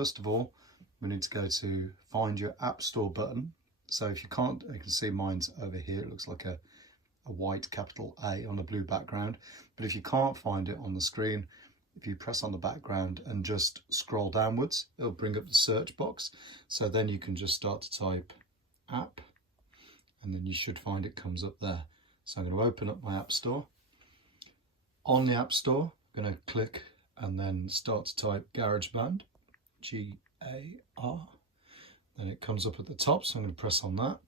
first of all, we need to go to find your App Store button. So if you can't, you can see mine's over here. It looks like a white capital A on a blue background. But if you can't find it on the screen, if you press on the background and just scroll downwards, it'll bring up the search box. So then you can just start to type app, and then you should find it comes up there. So I'm going to open up my App Store. On the App Store, I'm going to click and then start to type GarageBand, G-A-R. Then it comes up at the top, so I'm going to press on that.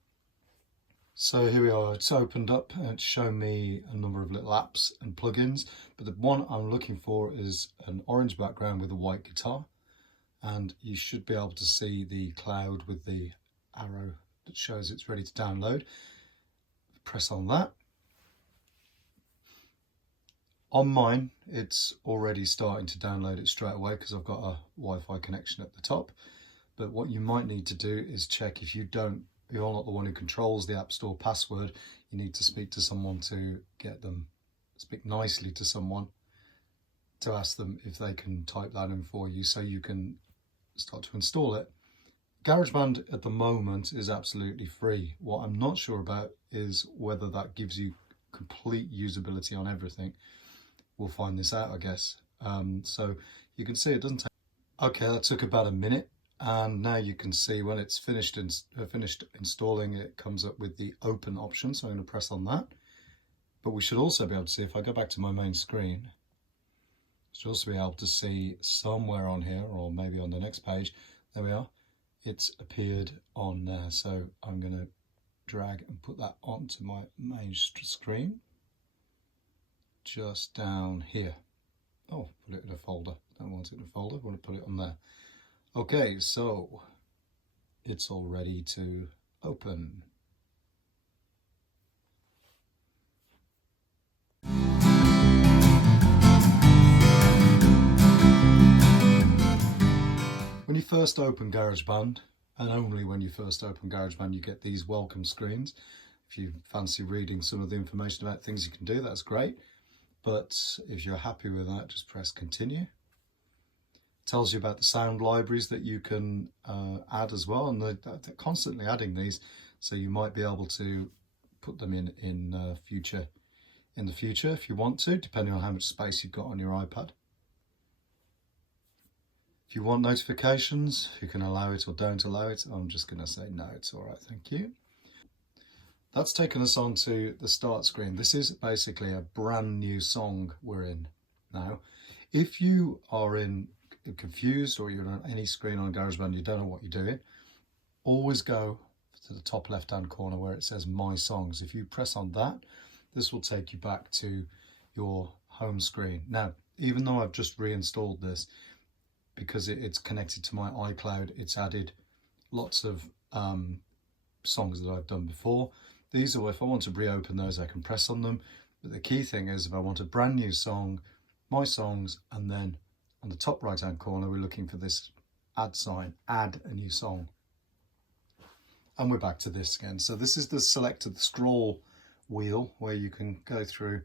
So here we are, it's opened up and it's shown me a number of little apps and plugins, but the one I'm looking for is an orange background with a white guitar, and you should be able to see the cloud with the arrow that shows it's ready to download. Press on that. On mine, it's already starting to download it straight away because I've got a Wi-Fi connection at the top. But what you might need to do is check if you're not the one who controls the App Store password, you need to speak to someone to get them, speak nicely to someone to ask them if they can type that in for you so you can start to install it. GarageBand at the moment is absolutely free. What I'm not sure about is whether that gives you complete usability on everything. We'll find this out, I guess. So you can see it doesn't take... Okay, that took about a minute. And now you can see when it's finished installing, it comes up with the open option. So I'm going to press on that. But we should also be able to see, if I go back to my main screen, I should also be able to see somewhere on here, or maybe on the next page, there we are, it's appeared on there. So I'm going to drag and put that onto my main screen, just down here. Oh, put it in a folder. Don't want it in a folder, I want to put it on there. Okay, so it's all ready to open. When you first open GarageBand, and only when you first open GarageBand, you get these welcome screens. If you fancy reading some of the information about things you can do, that's great. But if you're happy with that, just press continue. Tells you about the sound libraries that you can add as well, and they're constantly adding these, so you might be able to put them in the future if you want to, depending on how much space you've got on your iPad. If you want notifications, you can allow it or don't allow it. I'm just going to say no, it's all right, thank you. That's taken us on to the start screen. This is basically a brand new song we're in now. If you are confused, or you're on any screen on GarageBand, you don't know what you're doing, always go to the top left hand corner where it says My Songs. If you press on that, this will take you back to your home screen. Now, even though I've just reinstalled this, because it's connected to my iCloud, it's added lots of songs that I've done before. These are, if I want to reopen those, I can press on them. But the key thing is, if I want a brand new song, My Songs, and then on the top right hand corner, we're looking for this add sign, add a new song. And we're back to this again. So this is the scroll wheel where you can go through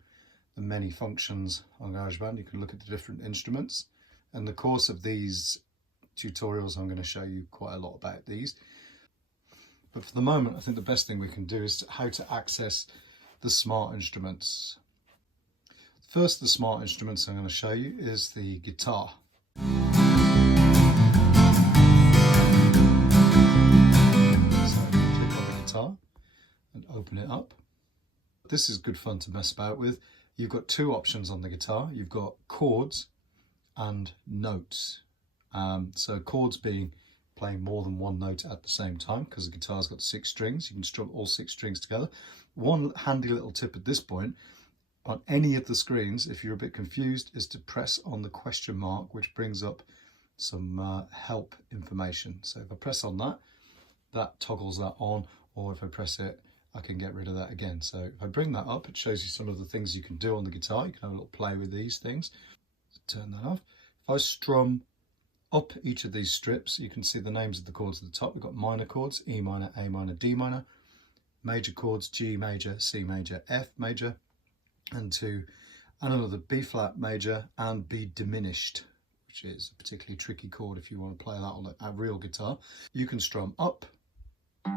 the many functions on GarageBand. You can look at the different instruments. In the course of these tutorials, I'm going to show you quite a lot about these. But for the moment, I think the best thing we can do is how to access the smart instruments. First, the smart instruments I'm going to show you is the guitar. So click on the guitar and open it up. This is good fun to mess about with. You've got two options on the guitar. You've got chords and notes. So chords being playing more than one note at the same time, because the guitar's got 6 strings. You can strum all 6 strings together. One handy little tip at this point, on any of the screens, if you're a bit confused, is to press on the question mark, which brings up some help information. So if I press on that, that toggles that on, or if I press it, I can get rid of that again. So if I bring that up, it shows you some of the things you can do on the guitar. You can have a little play with these things. Turn that off. If I strum up each of these strips, you can see the names of the chords at the top. We've got minor chords, E minor, A minor, D minor, major chords, G major, C major, F major, and another B flat major and B diminished, which is a particularly tricky chord if you want to play that on a real guitar. You can strum up, you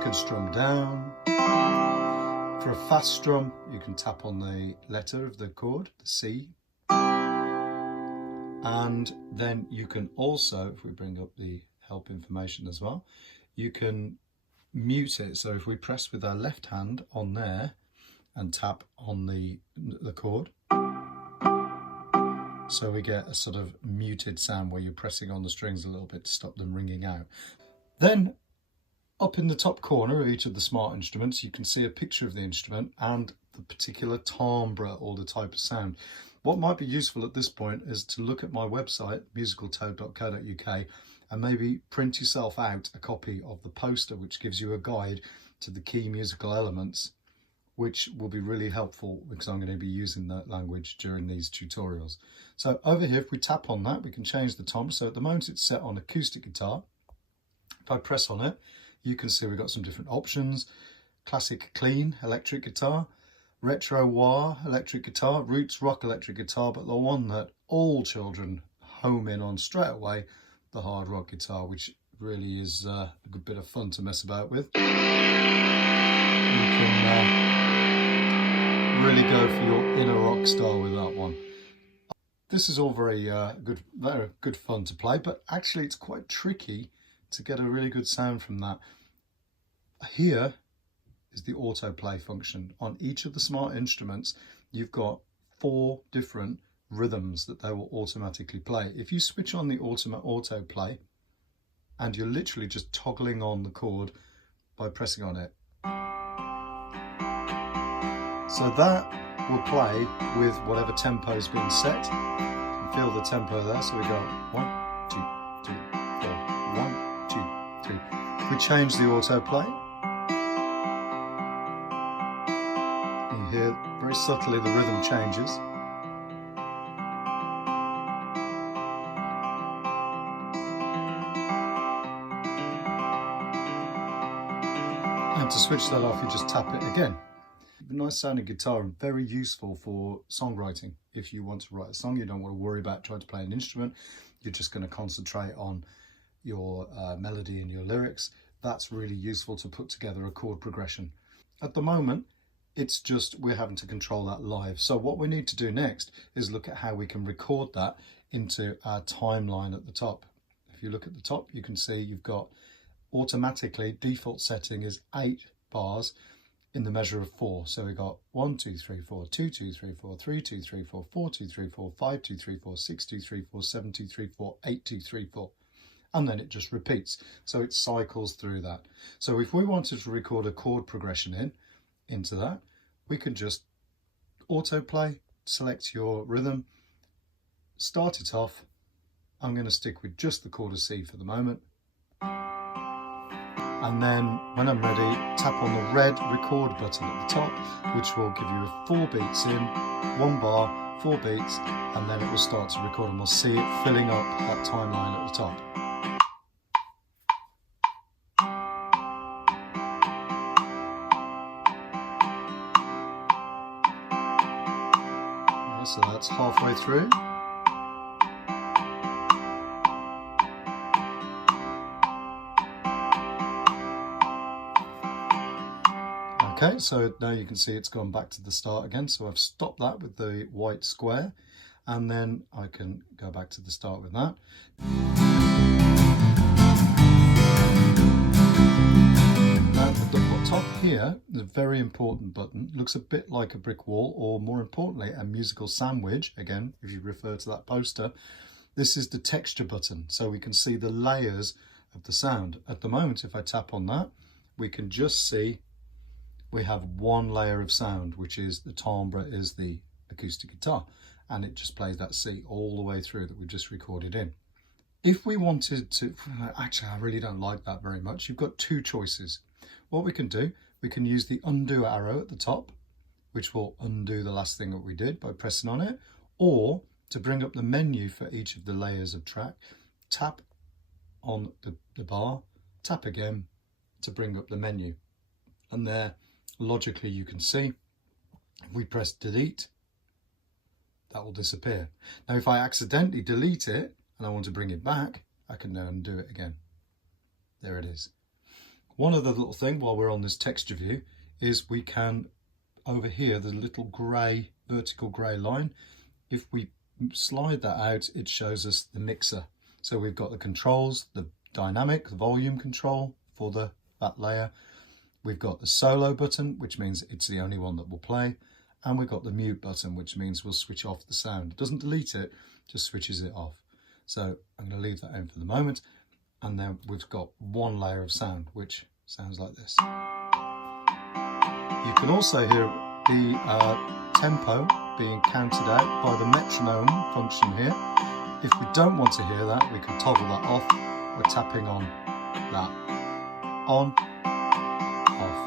can strum down. For a fast strum, you can tap on the letter of the chord, the C. And then you can also, if we bring up the help information as well, you can mute it. So if we press with our left hand on there and tap on the chord, so we get a sort of muted sound where you're pressing on the strings a little bit to stop them ringing out. Then up in the top corner of each of the smart instruments, you can see a picture of the instrument and the particular timbre or the type of sound. What might be useful at this point is to look at my website, musicaltoad.co.uk, and maybe print yourself out a copy of the poster, which gives you a guide to the key musical elements, which will be really helpful because I'm going to be using that language during these tutorials. So over here, if we tap on that, we can change the timbre. So at the moment it's set on acoustic guitar. If I press on it, you can see we've got some different options. Classic clean electric guitar, retro wah electric guitar, roots rock electric guitar, but the one that all children home in on straight away, the hard rock guitar, which really is a good bit of fun to mess about with. You can really go for your inner rock star with that one. This is all very good fun to play, but actually it's quite tricky to get a really good sound from that. Here is the autoplay function. On each of the smart instruments, you've got 4 different rhythms that they will automatically play. If you switch on the autoplay, and you're literally just toggling on the chord by pressing on it. So that will play with whatever tempo is being set. You can feel the tempo there, so we go 1, 2, 3, 4, 1, 2, 3. If we change the autoplay, you hear very subtly the rhythm changes. And to switch that off, you just tap it again. A nice sounding guitar and very useful for songwriting. If you want to write a song, you don't want to worry about trying to play an instrument. You're just going to concentrate on your melody and your lyrics. That's really useful to put together a chord progression. At the moment, it's just we're having to control that live. So what we need to do next is look at how we can record that into our timeline at the top. If you look at the top, you can see you've got automatically default setting is 8 bars in the measure of 4. So we got 1, 2, 3, 4, 2, 2, 3, 4, 3, 2, 3, 4, 4, 2, 3, 4, 5, 2, 3, 4, 6, 2, 3, 4, 7, 2, 3, 4, 8, 2, 3, 4. And then it just repeats. So it cycles through that. So if we wanted to record a chord progression into that, we can just autoplay, select your rhythm, start it off. I'm going to stick with just the chord of C for the moment. And then when I'm ready, tap on the red record button at the top, which will give you 4 beats in, 1 bar, 4 beats, and then it will start to record and we'll see it filling up that timeline at the top. So that's halfway through. Okay, so now you can see it's gone back to the start again. So I've stopped that with the white square, and then I can go back to the start with that. Now at the top here, the very important button looks a bit like a brick wall, or more importantly, a musical sandwich. Again, if you refer to that poster, this is the texture button. So we can see the layers of the sound. At the moment, if I tap on that, we can just see we have 1 layer of sound, which is the timbre is the acoustic guitar, and it just plays that C all the way through that we just recorded in. If we wanted to, actually I really don't like that very much, you've got 2 choices. What we can do, we can use the undo arrow at the top, which will undo the last thing that we did by pressing on it, or to bring up the menu for each of the layers of track, tap on the bar, tap again to bring up the menu. And there, logically, you can see if we press delete, that will disappear. Now if I accidentally delete it and I want to bring it back, I can now undo it again. There it is. One other little thing while we're on this texture view is we can, over here, the little grey, vertical grey line, if we slide that out, it shows us the mixer. So we've got the controls, the dynamic, the volume control for that layer. We've got the solo button, which means it's the only one that will play. And we've got the mute button, which means we'll switch off the sound. It doesn't delete it, just switches it off. So I'm going to leave that in for the moment. And then we've got one layer of sound, which sounds like this. You can also hear the tempo being counted out by the metronome function here. If we don't want to hear that, we can toggle that off. We're tapping on that. On, off.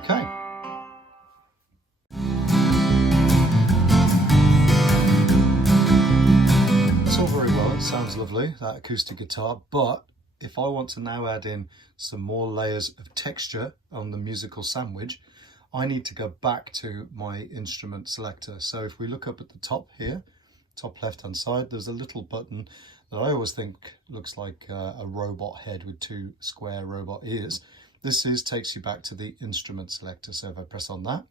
Okay. It's all very well, it sounds lovely, that acoustic guitar, but if I want to now add in some more layers of texture on the musical sandwich, I need to go back to my instrument selector. So if we look up at the top here, top left hand side, there's a little button that I always think looks like a robot head with two square robot ears. This takes you back to the instrument selector. So if I press on that,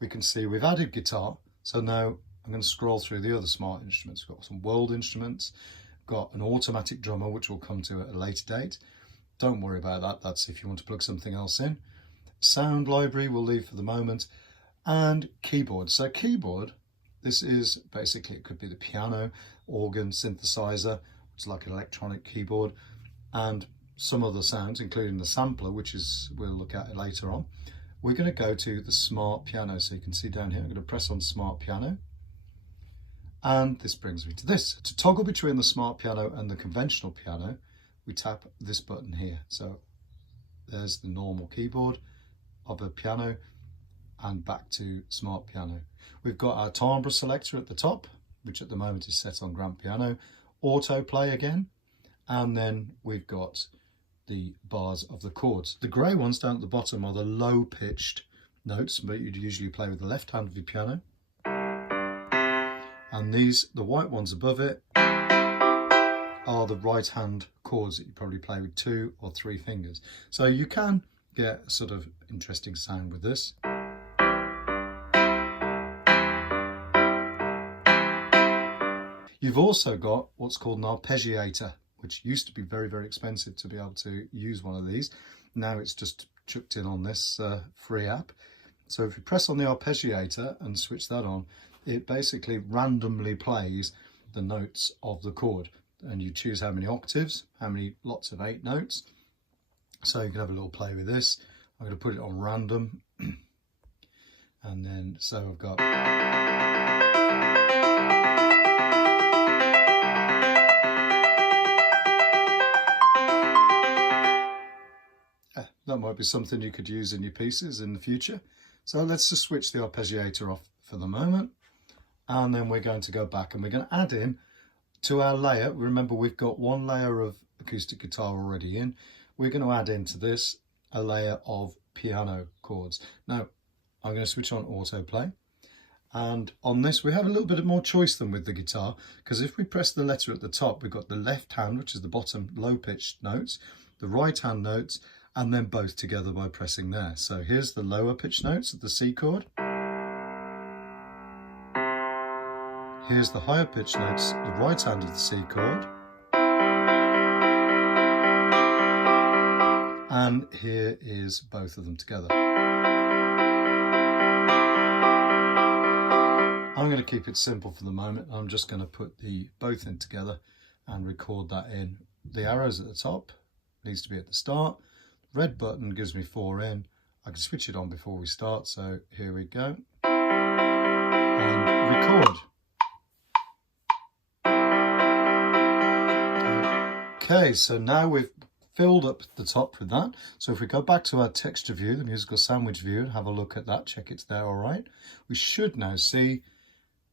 we can see we've added guitar. So now I'm going to scroll through the other smart instruments. We've got some world instruments, got an automatic drummer, which we'll come to at a later date. Don't worry about that. That's if you want to plug something else in. Sound library we'll leave for the moment, and keyboard. So keyboard, this is basically, it could be the piano, organ, synthesizer, which is like an electronic keyboard, and some other sounds, including the sampler, which is, we'll look at it later on. We're going to go to the smart piano. So you can see down here, I'm going to press on smart piano. And this brings me to this. To toggle between the smart piano and the conventional piano, we tap this button here. So there's the normal keyboard of a piano and back to smart piano. We've got our timbre selector at the top, which at the moment is set on grand piano, autoplay again, and then we've got the bars of the chords. The grey ones down at the bottom are the low pitched notes, but you'd usually play with the left hand of your piano. And these, the white ones above it, are the right hand chords that you probably play with 2 or 3 fingers. So you can get a sort of interesting sound with this. You've also got what's called an arpeggiator, which used to be very, very expensive to be able to use one of these. Now it's just chucked in on this free app. So if you press on the arpeggiator and switch that on, it basically randomly plays the notes of the chord. And you choose how many octaves, how many lots of 8 notes. So you can have a little play with this. I'm going to put it on random. And then, so I've got... that might be something you could use in your pieces in the future. So let's just switch the arpeggiator off for the moment. And then we're going to go back and we're going to add in to our layer. Remember, we've got one layer of acoustic guitar already in. We're going to add into this a layer of piano chords. Now, I'm going to switch on autoplay. And on this, we have a little bit more choice than with the guitar, because if we press the letter at the top, we've got the left hand, which is the bottom low pitched notes, the right hand notes, and then both together by pressing there. So here's the lower pitch notes of the C chord. Here's the higher pitch notes, the right hand of the C chord. And here is both of them together. I'm going to keep it simple for the moment. I'm just going to put the both in together and record that in. The arrows at the top needs to be at the start. Red button gives me 4 in. I can switch it on before we start, so here we go. And record. Okay, so now we've filled up the top with that. So if we go back to our texture view, the musical sandwich view, and have a look at that, check it's there all right, we should now see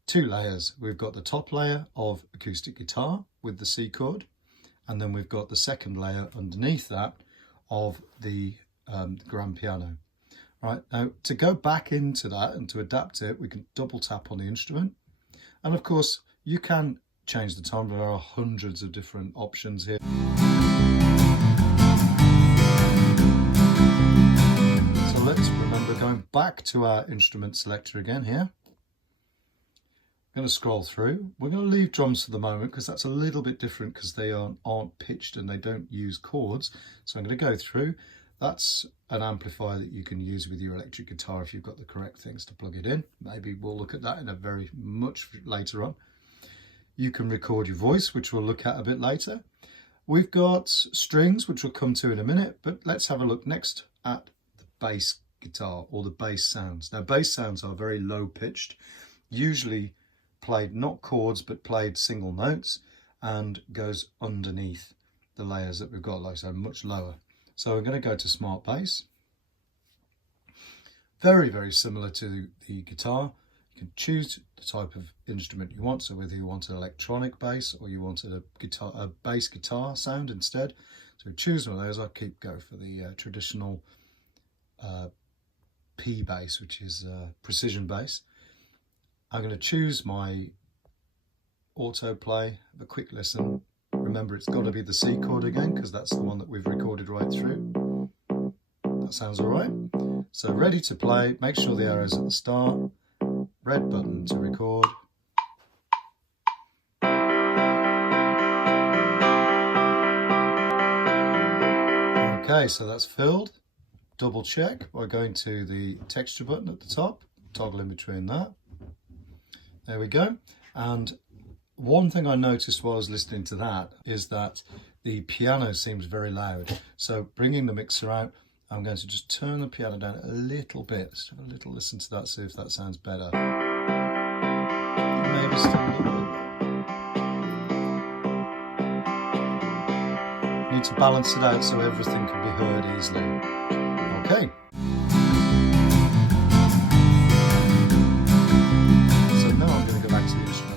2 layers. We've got the top layer of acoustic guitar with the C chord, and then we've got the second layer underneath that of the grand piano. Right, now to go back into that and to adapt it, we can double tap on the instrument. And of course, you can change the tone. There are hundreds of different options here. So let's remember going back to our instrument selector again here. I'm going to scroll through. We're going to leave drums for the moment because that's a little bit different because they aren't pitched and they don't use chords. So I'm going to go through. That's an amplifier that you can use with your electric guitar if you've got the correct things to plug it in. Maybe we'll look at that in a very much later on. You can record your voice, which we'll look at a bit later. We've got strings, which we'll come to in a minute, but let's have a look next at the bass guitar or the bass sounds. Now, bass sounds are very low pitched, usually played not chords, but played single notes and goes underneath the layers that we've got, like so, much lower. So we're going to go to Smart Bass. Very, very similar to the guitar. You can choose the type of instrument you want. So whether you want an electronic bass or you wanted a bass guitar sound instead. So choose one of those. I'll go for the traditional P bass, which is precision bass. I'm going to choose my autoplay, have a quick listen. Remember, it's got to be the C chord again because that's the one that we've recorded right through. That sounds all right. So ready to play, make sure the arrow's at the start, red button to record. Okay, so that's filled. Double check by going to the texture button at the top, toggle in between that. There we go. And one thing I noticed while I was listening to that is that the piano seems very loud. So bringing the mixer out, I'm going to just turn the piano down a little bit. Let's have a little listen to that, see if that sounds better. Maybe still a little bit. Need to balance it out so everything can be heard easily. Okay.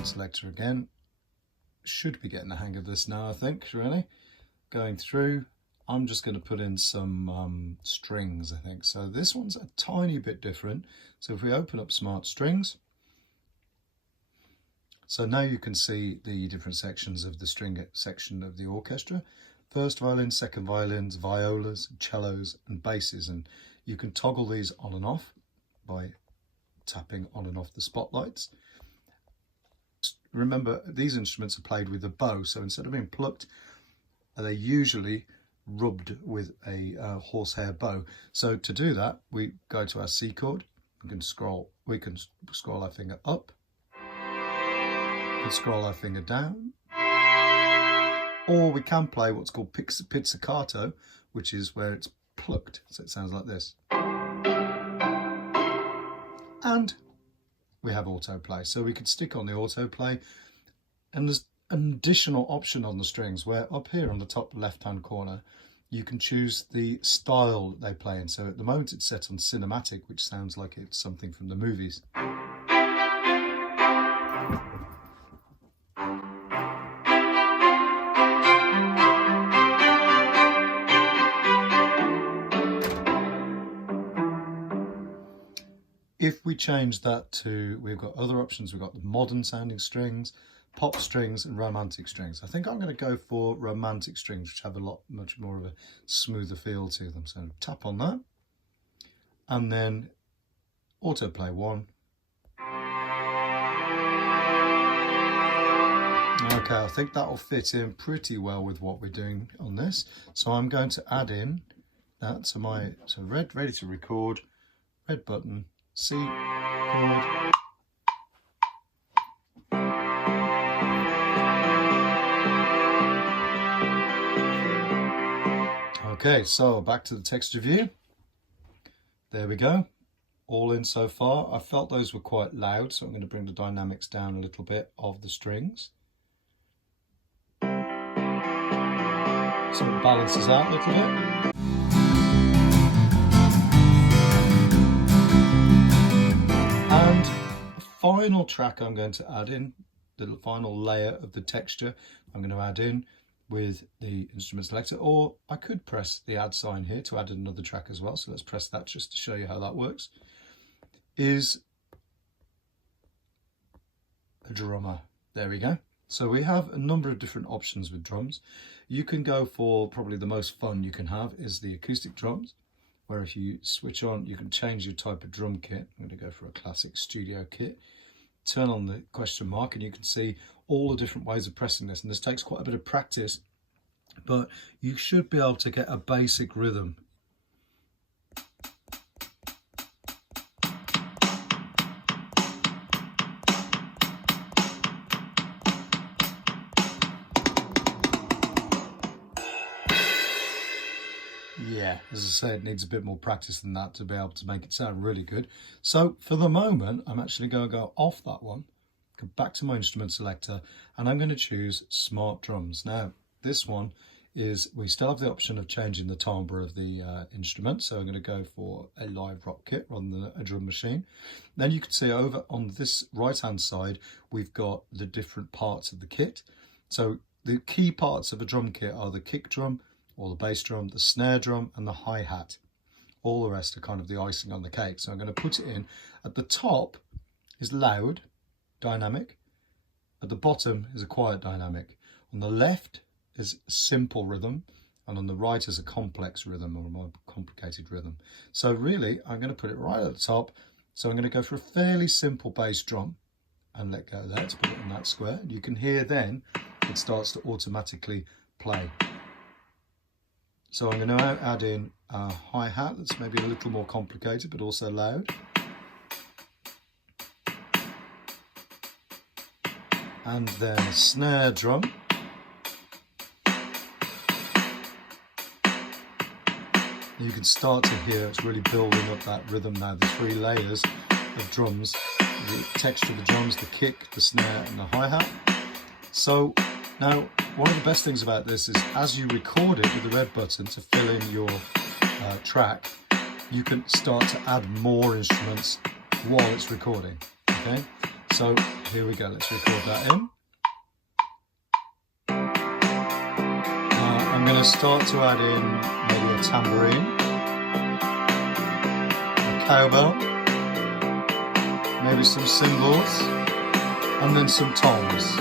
Selector again. Should be getting the hang of this now, I think, really. Going through, I'm just going to put in some strings, I think. So this one's a tiny bit different. So if we open up Smart Strings, so now you can see the different sections of the string section of the orchestra. First violin, second violins, violas, cellos and basses, and you can toggle these on and off by tapping on and off the spotlights. Remember, these instruments are played with a bow, so instead of being plucked, they're usually rubbed with a horsehair bow. So to do that, we go to our C chord. We can scroll our finger up, we can scroll our finger down, or we can play what's called pizzicato, which is where it's plucked. So it sounds like this. And we have autoplay, so we could stick on the autoplay, and there's an additional option on the strings where up here on the top left hand corner you can choose the style that they play in. So at the moment it's set on cinematic, which sounds like it's something from the movies. If we change that to, we've got other options. We've got the modern sounding strings, pop strings and romantic strings. I think I'm going to go for romantic strings, which have much more of a smoother feel to them. So tap on that and then autoplay 1. Okay, I think that will fit in pretty well with what we're doing on this. So I'm going to add in that to ready to record, red button, C chord. Okay, so back to the texture view. There we go. All in so far. I felt those were quite loud, so I'm going to bring the dynamics down a little bit of the strings. So it balances out a little bit. And the final track I'm going to add in, the final layer of the texture I'm going to add in, with the instrument selector, or I could press the add sign here to add another track as well. So let's press that just to show you how that works. Is a drummer. There we go. So we have a number of different options with drums. You can go for probably the most fun you can have is the acoustic drums, where if you switch on, you can change your type of drum kit. I'm going to go for a classic studio kit. Turn on the question mark and you can see all the different ways of pressing this. And this takes quite a bit of practice, but you should be able to get a basic rhythm. Yeah, as I say, it needs a bit more practice than that to be able to make it sound really good. So for the moment, I'm actually going to go off that one, go back to my instrument selector, and I'm going to choose Smart Drums. Now, this one is, we still have the option of changing the timbre of the instrument. So I'm going to go for a live rock kit rather than a drum machine. Then you can see over on this right-hand side, we've got the different parts of the kit. So the key parts of a drum kit are the kick drum, or the bass drum, the snare drum, and the hi-hat. All the rest are kind of the icing on the cake. So I'm going to put it in. At the top is loud, dynamic. At the bottom is a quiet dynamic. On the left is simple rhythm, and on the right is a complex rhythm, or a more complicated rhythm. So really, I'm going to put it right at the top. So I'm going to go for a fairly simple bass drum and let go there to put it in that square. You can hear then it starts to automatically play. So I'm going to add in a hi-hat that's maybe a little more complicated, but also loud. And then a snare drum. You can start to hear it's really building up that rhythm now, the 3 layers of drums, the texture of the drums, the kick, the snare, and the hi-hat. So now, one of the best things about this is as you record it with the red button to fill in your track, you can start to add more instruments while it's recording. Okay, so here we go, let's record that in. I'm going to start to add in maybe a tambourine, a cowbell, maybe some cymbals, and then some toms.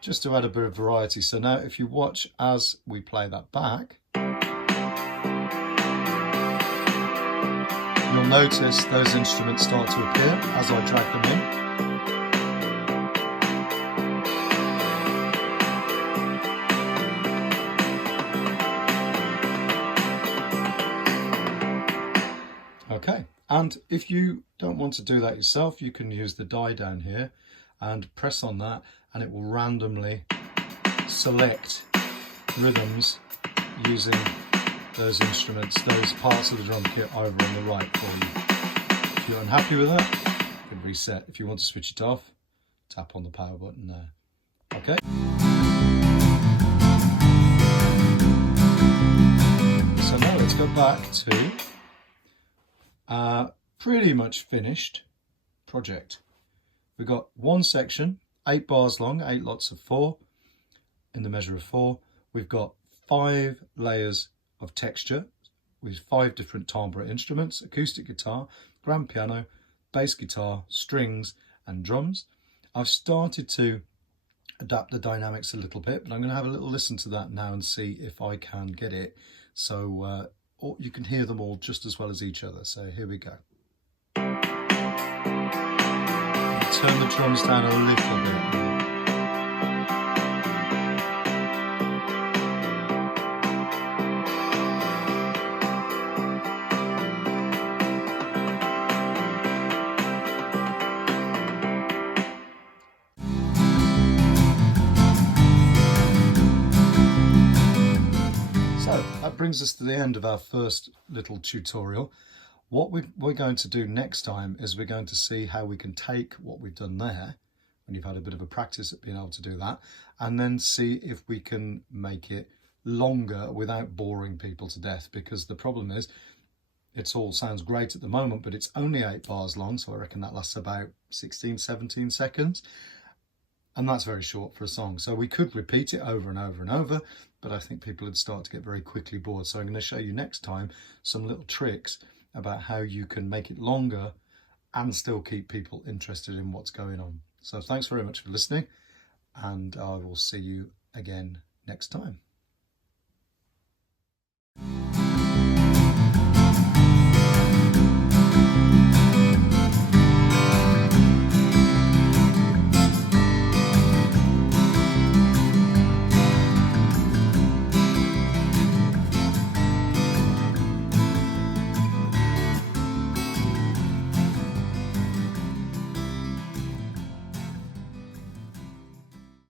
Just to add a bit of variety. So now if you watch as we play that back, you'll notice those instruments start to appear as I drag them in. Okay, and if you don't want to do that yourself, you can use the die down here and press on that, and it will randomly select rhythms using those instruments, those parts of the drum kit over on the right for you. If you're unhappy with that, you can reset. If you want to switch it off, tap on the power button there. Okay. So now let's go back to our pretty much finished project. We've got one section, 8 bars long, 8 lots of 4 in the measure of 4. We've got 5 layers of texture with 5 different timbre instruments: acoustic guitar, grand piano, bass guitar, strings, and drums. I've started to adapt the dynamics a little bit, but I'm going to have a little listen to that now and see if I can get it so you can hear them all just as well as each other. So here we go. Turn the drums down a little bit. So that brings us to the end of our first little tutorial. What we're going to do next time is we're going to see how we can take what we've done there, when you've had a bit of a practice at being able to do that, and then see if we can make it longer without boring people to death. Because the problem is, It all sounds great at the moment, but it's only 8 bars long, so I reckon that lasts about 16, 17 seconds. And that's very short for a song. So we could repeat it over and over and over, but I think people would start to get very quickly bored. So I'm going to show you next time some little tricks about how you can make it longer and still keep people interested in what's going on. So thanks very much for listening, and I will see you again next time.